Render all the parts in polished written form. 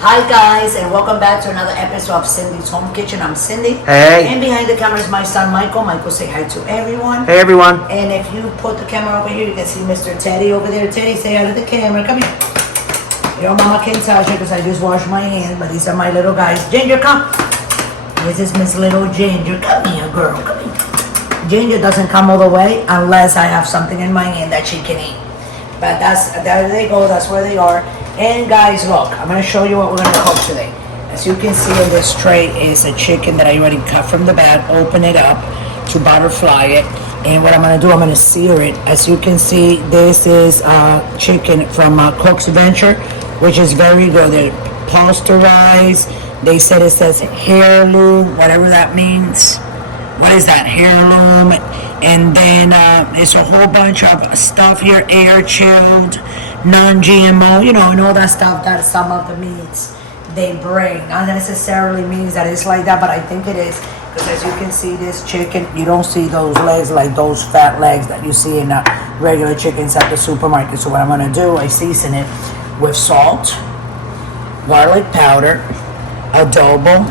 Hi guys, and welcome back to another episode of Cindy's Home Kitchen. I'm Cindy. Hey. And behind the camera is my son Michael. Michael, say hi to everyone. Hey everyone. And if you put the camera over here, you can see Mr. Teddy over there. Teddy, say hi to the camera. Come here. Your mama can't touch it because I just washed my hands, but these are my little guys. Ginger, come. This is Miss Little Ginger. Come here, girl. Come here. Ginger doesn't come all the way unless I have something in my hand that she can eat. But there they go. That's where they are. And guys, look, I'm going to show you what we're going to cook today. As you can see in this tray is a chicken that I already cut from the bag. Open it up to butterfly it. And what I'm going to do, I'm going to sear it. As you can see, this is chicken from Cook's Venture, which is very good. They're pasteurized. They said it says Heirloom, whatever that means. What is that? Heirloom. And then it's a whole bunch of stuff here, air chilled, non-GMO, you know, and all that stuff that some of the meats they bring. Not necessarily means that it's like that, but I think it is. Because as you can see, this chicken, you don't see those legs like those fat legs that you see in regular chickens at the supermarket. So what I'm going to do, I season it with salt, garlic powder, adobo,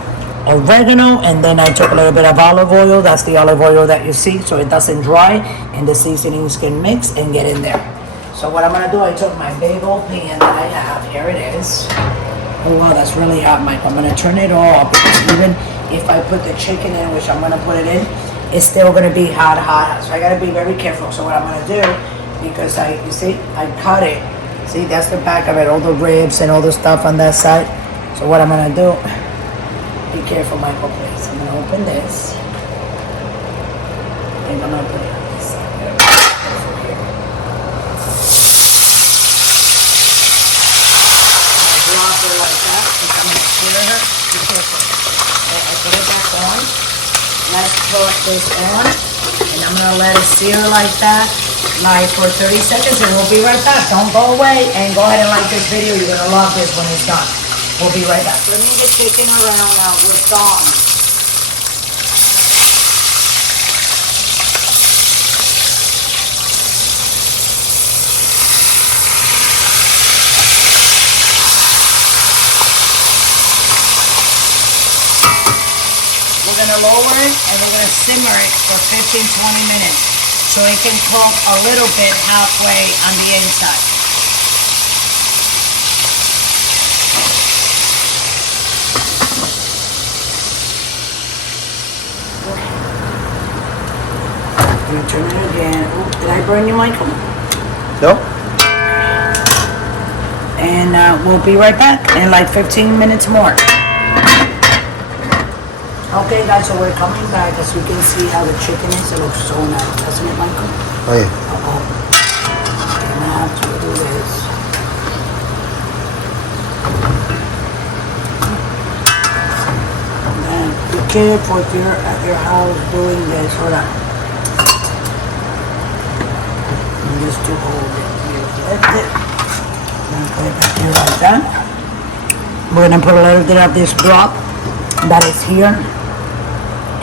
oregano, and then I took a little bit of olive oil. That's the olive oil that you see, so it doesn't dry and the seasonings can mix and get in there. So what I'm going to do, I took my big old pan that I have. Here it is. Oh wow, that's really hot, Mike. I'm going to turn it off because even if I put the chicken in, which I'm going to put it in, it's still going to be hot. So I got to be very careful. So what I'm going to do, because you see, I cut it. See, that's the back of it, all the ribs and all the stuff on that side. So what I'm going to do, be careful, Michael, please. I'm going to open this. And I'm going to put it on this side. I'll drop her like that because I'm going to stir her. Be careful. Okay, I put it back on. Let's put this on. And I'm going to let it sear like that, like for 30 seconds, and we'll be right back. Don't go away, and go ahead and like this video. You're going to love this when it's done. We'll be right back. Let me get chicken around now with Dawn. We're going to lower it and we're going to simmer it for 15-20 minutes so it can cook a little bit halfway on the inside. Turn it again. Ooh, did I burn you, Michael? No. And we'll be right back in like 15 minutes more. Okay, guys, so we're coming back. As you can see how the chicken is. It looks so nice, doesn't it, Michael? Oh yeah. I'm gonna have to do this. And then be careful if you're at your house doing this. Hold on. Just to hold it, you lift it, and put it back here like that. We're going to put a little bit of this broth that is here,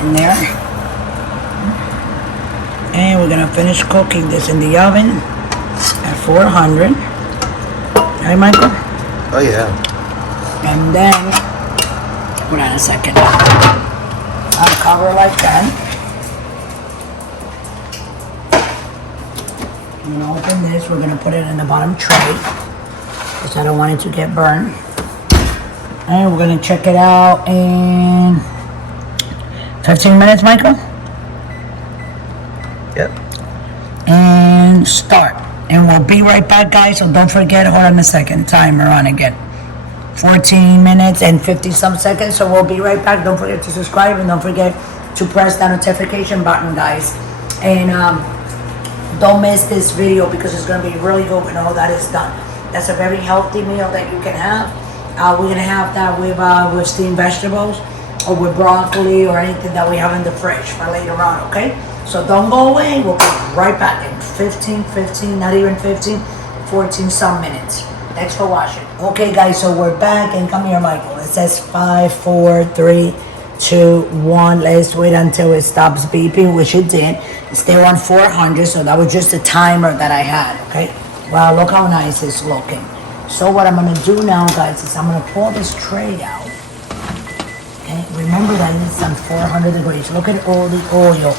in there. And we're going to finish cooking this in the oven at 400. Right, Michael? Oh yeah. And then, hold on a second. I'll cover like that. I'm going to open this. We're going to put it in the bottom tray because I don't want it to get burned. And we're going to check it out in 15 minutes, Michael? Yep. And start. And we'll be right back, guys. So don't forget, hold on a second. Timer on again. 14 minutes and 50 some seconds. So we'll be right back. Don't forget to subscribe and don't forget to press that notification button, guys. And don't miss this video because it's going to be really good when all that is done. That's a very healthy meal that you can have. We're going to have that with steamed vegetables or with broccoli or anything that we have in the fridge for later on, okay? So don't go away. We'll be right back in 15, not even 15, 14 some minutes. Thanks for watching. Okay, guys, so we're back. And come here, Michael. It says 5, 4, 3, 2, 1. Let's wait until it stops beeping, which it did. It's there on 400, so that was just the timer that I had, okay? Wow, look how nice it's looking. So what I'm gonna do now, guys, is I'm gonna pull this tray out. Okay, remember that it's on 400 degrees. Look at all the oil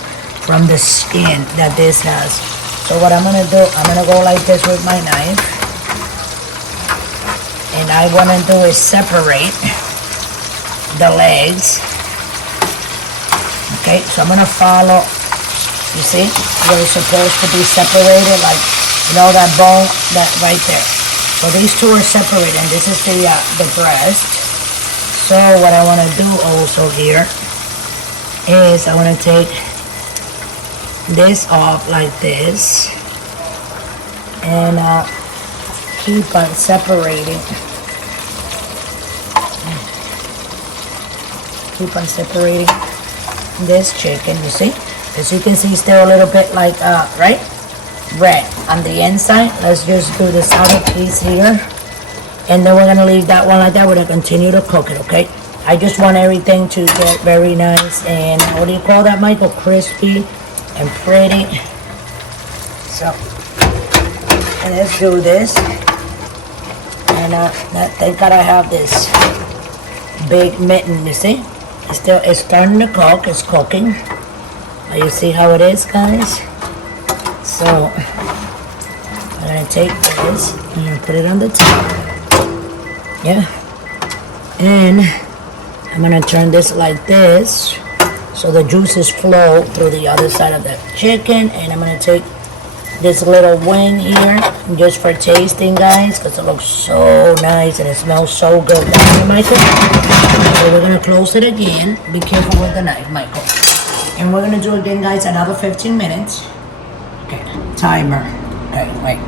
from the skin that this has. So what I'm gonna do, I'm gonna go like this with my knife. And I wanna do is separate the legs. Okay, so I'm gonna follow, you see, where it's supposed to be separated, like, you know, that bone, that right there. So these two are separated, and this is the breast. So what I want to do also here is I want to take this off like this and keep on separating. Keep on separating this chicken, you see? As you can see, still a little bit like, right? Red on the inside. Let's just do this outer piece here. And then we're gonna leave that one like that. We're gonna continue to cook it, okay? I just want everything to get very nice and what do you call that, Michael? Crispy and pretty. So, and let's do this. And thank God I have this big mitten, you see? It's starting to cook, it's cooking. You see how it is, guys? So, I'm gonna take this, I'm gonna put it on the top. Yeah. And I'm gonna turn this like this so the juices flow through the other side of the chicken. And I'm gonna take this little wing here just for tasting, guys, because it looks so nice and it smells so good. Michael? So we're gonna close it again. Be careful with the knife, Michael. And we're gonna do again, guys, another 15 minutes. Okay, timer. Okay, wait.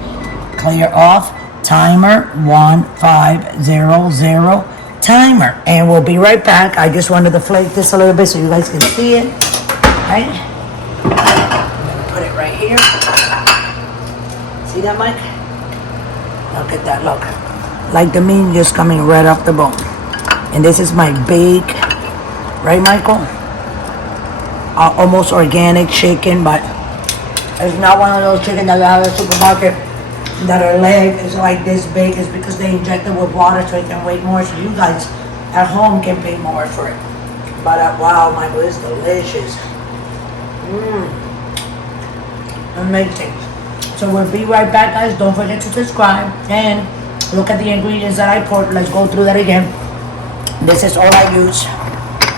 Clear off. Timer 1500. Timer. And we'll be right back. I just wanted to flake this a little bit so you guys can see it. Right? I'm gonna put it right here. See that, Mike? Look at that, look. Like the meat just coming right off the bone. And this is my big, right, Michael? Almost organic chicken, but it's not one of those chicken that you have at the supermarket that are leg is like this big. It's because they inject it with water so it can weigh more. So you guys at home can pay more for it. But wow, Michael, it's delicious. Amazing. So we'll be right back, guys. Don't forget to subscribe and look at the ingredients that I put. Let's go through that again. This is all I use.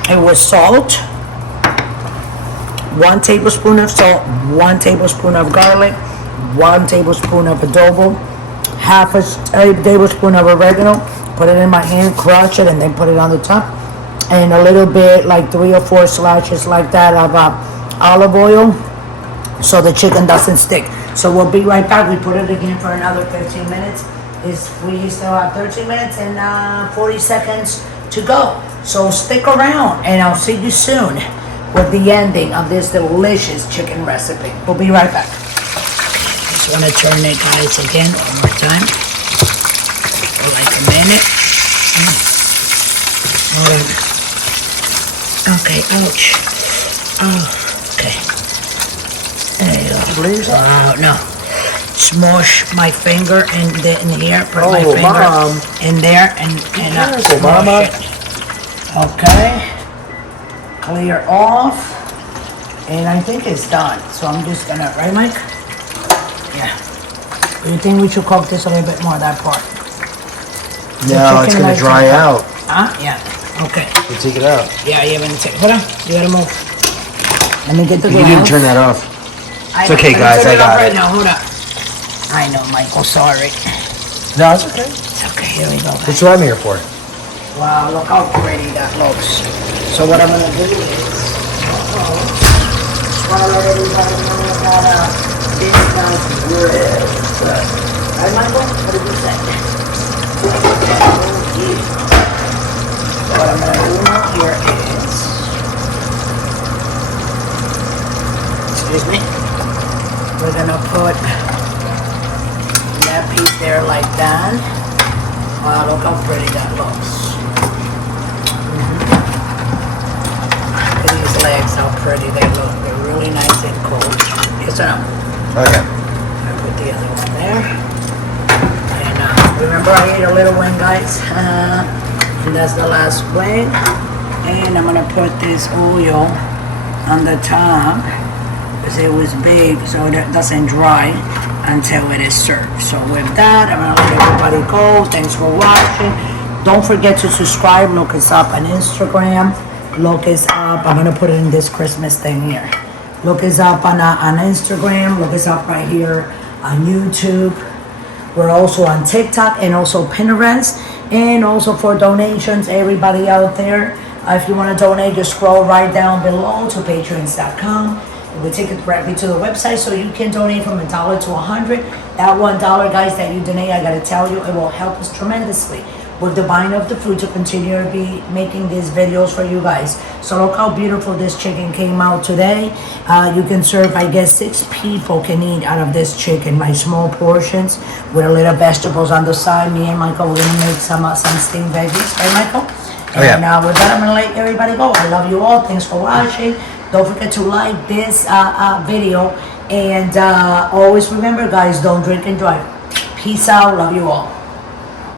It was salt, 1 tablespoon of salt, 1 tablespoon of garlic, 1 tablespoon of adobo, half a tablespoon of oregano. Put it in my hand, crush it, and then put it on the top. And a little bit, like 3 or 4 slashes like that of olive oil, so the chicken doesn't stick. So we'll be right back. We put it again for another 15 minutes. We still have 13 minutes and 40 seconds to go. So stick around, and I'll see you soon with the ending of this delicious chicken recipe. We'll be right back. Just want to turn it, guys, again one more time for like a minute. Hold on. Okay, ouch. Oh, okay. There you go. No. Smush my finger in here. Put my finger Mom. in there and Mama. smush it. Okay. Clear off. And I think it's done. So I'm just gonna, right, Mike? Yeah. Do you think we should cook this a little bit more, that part? No, it's gonna dry out. Huh? Yeah. Okay. You take it out. Yeah, you're gonna take. Hold on. You gotta move. Let me get the You didn't turn that off. It's okay, guys. I got it. Now, hold on. I know, Michael. Sorry. No, it's okay. It's okay. Here we go. That's what I'm here for. Wow, look how pretty that looks. So what I'm gonna do is, just wanna let everybody know that this smells really good. Right, Michael? What did you say? Oh, yeah. So what I'm gonna do now here is, excuse me, we're gonna put that piece there like that. Wow, look how pretty that looks. Look at these legs, how pretty they look. They're really nice and cold. Yes or no? Okay. I put the other one there. And Remember I ate a little one, guys. And that's the last plate. And I'm gonna put this oil on the top because it was big, so it doesn't dry until it is served. So with that, I'm gonna let everybody go. Thanks for watching. Don't forget to subscribe. Look us up on Instagram. Look us up. I'm gonna put it in this Christmas thing here. Look us up on Instagram. Look us up right here on YouTube. We're also on TikTok and also Pinterest. And also for donations, everybody out there, if you want to donate, just scroll right down below to patrons.com. It will take it directly to the website, so you can donate from $1 to $100. That $1, guys, that you donate, I gotta tell you, it will help us tremendously with the buying of the food to continue to be making these videos for you guys. So look how beautiful this chicken came out today. You can serve, I guess, 6 people can eat out of this chicken, like small portions with a little vegetables on the side. Me and Michael, we're gonna make some steamed veggies, right, Michael? Oh, yeah. And with that, I'm gonna let everybody go. I love you all. Thanks for watching. Don't forget to like this video. And always remember, guys, don't drink and drive. Peace out. Love you all.